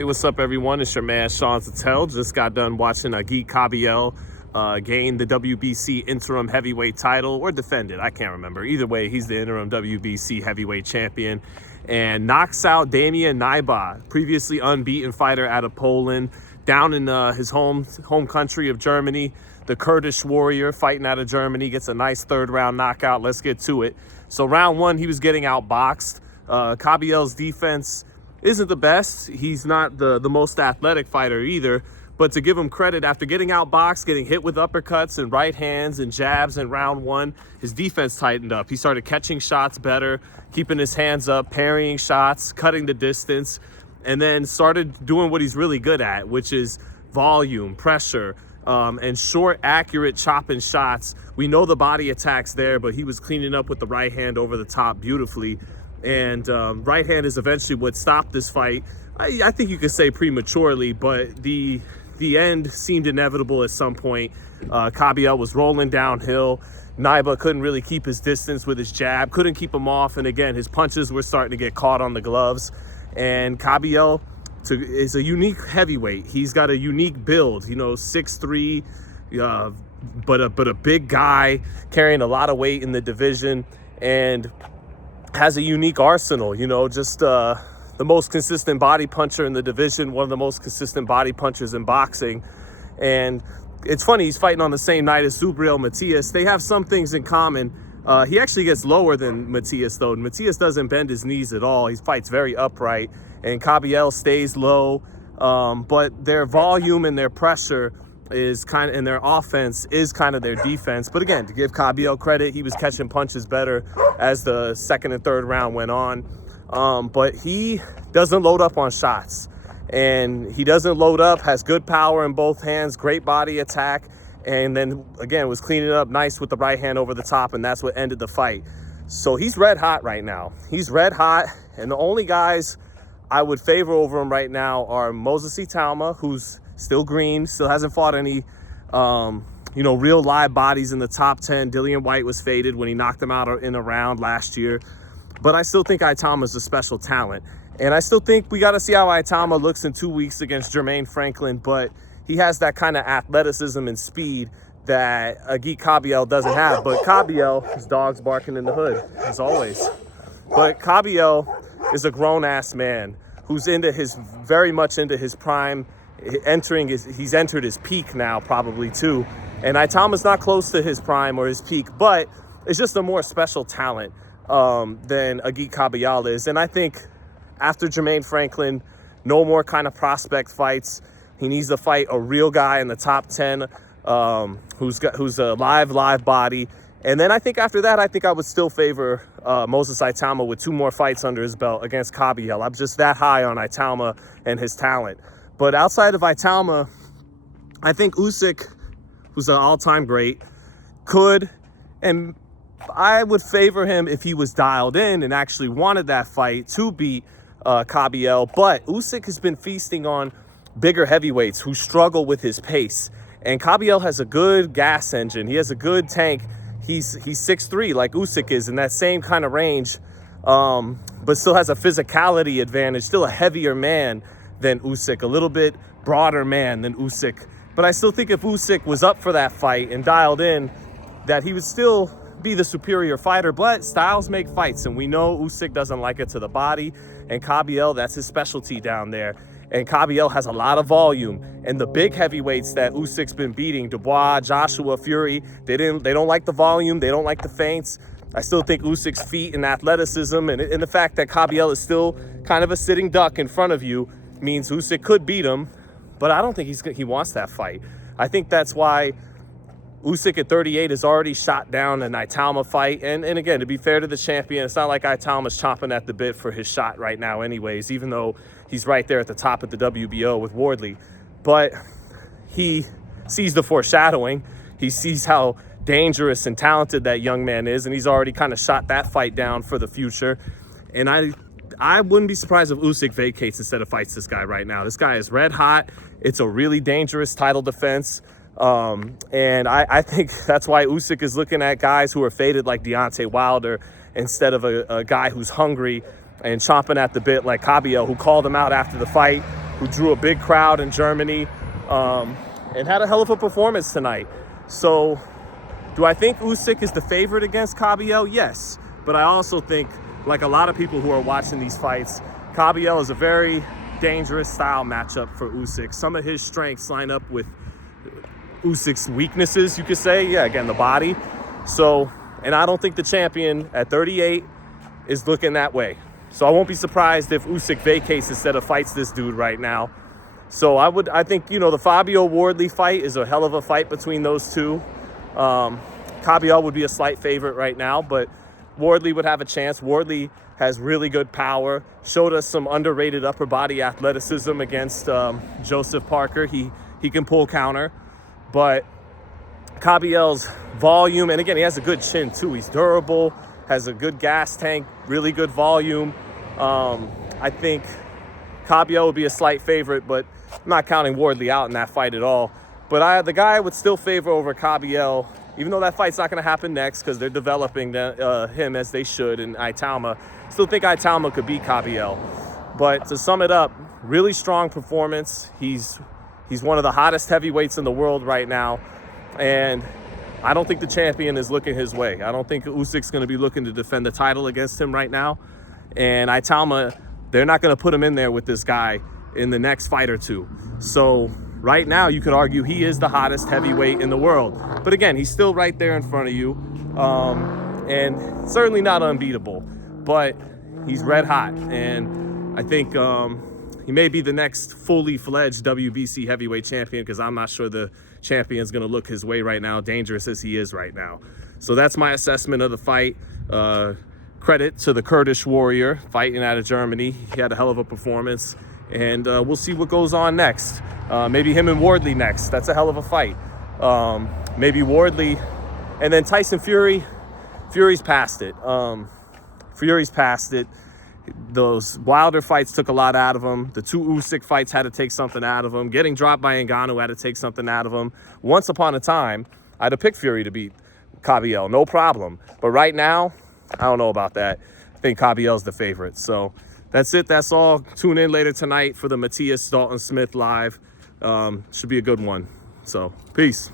Hey, what's up, everyone? It's your man, Sean Zittel. Just got done watching Agit Kabayel gain the WBC interim heavyweight title, or defend it. I can't remember. Either way, he's the interim WBC heavyweight champion and knocks out Damian Knyba, previously unbeaten fighter out of Poland, down in his home country of Germany. The Kurdish warrior fighting out of Germany gets a nice third-round knockout. Let's get to it. So round one, he was getting outboxed. Kabayel's defense isn't the best. He's not the most athletic fighter either, but to give him credit, after getting outboxed, getting hit with uppercuts and right hands and jabs in round one, his defense tightened up. He started catching shots better, keeping his hands up, parrying shots, cutting the distance, and then started doing what he's really good at, which is volume, pressure, and short, accurate chopping shots. We know the body attack's there, but he was cleaning up with the right hand over the top beautifully. And right hand is eventually what stopped this fight. I think you could say prematurely, but the end seemed inevitable at some point. Kabayel was rolling downhill. Knyba couldn't really keep his distance with his jab, couldn't keep him off. And again, his punches were starting to get caught on the gloves. And Kabayel is a unique heavyweight. He's got a unique build, 6'3", but a big guy carrying a lot of weight in the division, and has a unique arsenal, just the most consistent body puncher in the division, one of the most consistent body punchers in boxing. And it's funny, he's fighting on the same night as Subriel Matias. They have some things in common. He actually gets lower than Matias, though. Matias doesn't bend his knees at all. He fights very upright, and Kabayel stays low. But their volume and their pressure is and their offense is kind of their defense. But again, to give Kabayel credit, he was catching punches better as the second and third round went on. But he doesn't load up on shots, and he doesn't load up, has good power in both hands, great body attack, and then again was cleaning up nice with the right hand over the top, and that's what ended the fight. So he's red hot right now. He's red hot, and the only guys I would favor over him right now are Moses Itauma, who's still green, still hasn't fought any, real live bodies in the top 10. Dillian White was faded when he knocked him out in a round last year. But I still think Itauma's a special talent. And I still think we got to see how Itauma looks in 2 weeks against Jermaine Franklin. But he has that kind of athleticism and speed that Agit Kabayel doesn't have. But Kabayel, his dog's barking in the hood, as always. But Kabayel is a grown-ass man who's very much into his prime. He's entered his peak now, probably too. And Itauma's not close to his prime or his peak, but it's just a more special talent than Agit Kabayel is. And I think after Jermaine Franklin, no more kind of prospect fights. He needs to fight a real guy in the top 10 who's a live body. And then I think after that, I would still favor Moses Itauma with 2 more fights under his belt against Kabayel. I'm just that high on Itauma and his talent. But outside of Itauma, I think Usyk, who's an all-time great, could, and I would favor him if he was dialed in and actually wanted that fight to beat Kabayel. But Usyk has been feasting on bigger heavyweights who struggle with his pace. And Kabayel has a good gas engine. He has a good tank. He's 6'3", like Usyk is, in that same kind of range, but still has a physicality advantage, still a heavier man than Usyk, a little bit broader man than Usyk. But I still think if Usyk was up for that fight and dialed in, that he would still be the superior fighter. But styles make fights, and we know Usyk doesn't like it to the body, and Kabayel, that's his specialty down there. And Kabayel has a lot of volume, and the big heavyweights that Usyk's been beating, Dubois, Joshua, Fury, they don't like the volume, they don't like the feints. I still think Usyk's feet and athleticism and the fact that Kabayel is still kind of a sitting duck in front of you means Usyk could beat him, but I don't think he wants that fight. I think that's why Usyk at 38 has already shot down an Itauma fight. And again, to be fair to the champion, it's not like Itauma's chomping at the bit for his shot right now anyways, even though he's right there at the top of the WBO with Wardley. But he sees the foreshadowing. He sees how dangerous and talented that young man is, and he's already kind of shot that fight down for the future. And I wouldn't be surprised if Usyk vacates instead of fights this guy right now. This guy is red hot. It's a really dangerous title defense. And I think that's why Usyk is looking at guys who are faded like Deontay Wilder instead of a guy who's hungry and chomping at the bit like Kabayel, who called him out after the fight who drew a big crowd in Germany, and had a hell of a performance tonight. So do I think Usyk is the favorite against Kabayel? Yes. But I also think, like a lot of people who are watching these fights, Kabayel is a very dangerous style matchup for Usyk. Some of his strengths line up with Usyk's weaknesses, you could say. Yeah, again, the body. So, and I don't think the champion at 38 is looking that way. So I won't be surprised if Usyk vacates instead of fights this dude right now. So I think, the Fabio Wardley fight is a hell of a fight between those two. Kabayel would be a slight favorite right now, but Wardley would have a chance. Wardley has really good power, showed us some underrated upper body athleticism against Joseph Parker. He can pull counter, but Kabayel's volume, and again, he has a good chin too. He's durable, has a good gas tank, really good volume. I think Kabayel would be a slight favorite, but I'm not counting Wardley out in that fight at all. But the guy I would still favor over Kabayel, even though that fight's not going to happen next because they're developing him as they should in Italma. Still think Italma could beat Kabayel. But to sum it up, really strong performance. He's one of the hottest heavyweights in the world right now. And I don't think the champion is looking his way. I don't think Usyk's going to be looking to defend the title against him right now. And Italma, they're not going to put him in there with this guy in the next fight or two. So right now, you could argue he is the hottest heavyweight in the world. But again, he's still right there in front of you. And certainly not unbeatable. But he's red hot. And I think he may be the next fully fledged WBC heavyweight champion, because I'm not sure the champion's going to look his way right now, dangerous as he is right now. So that's my assessment of the fight. Credit to the Kurdish warrior fighting out of Germany. He had a hell of a performance. And we'll see what goes on next. Maybe him and Wardley next. That's a hell of a fight. Maybe Wardley. And then Tyson Fury. Fury's past it. Fury's past it. Those Wilder fights took a lot out of him. The two Usyk fights had to take something out of him. Getting dropped by Ngannou had to take something out of him. Once upon a time, I'd have picked Fury to beat Kabayel. No problem. But right now, I don't know about that. I think Kabayel's the favorite. So that's it. That's all. Tune in later tonight for the Matthias Dalton Smith live. Should be a good one. So, peace.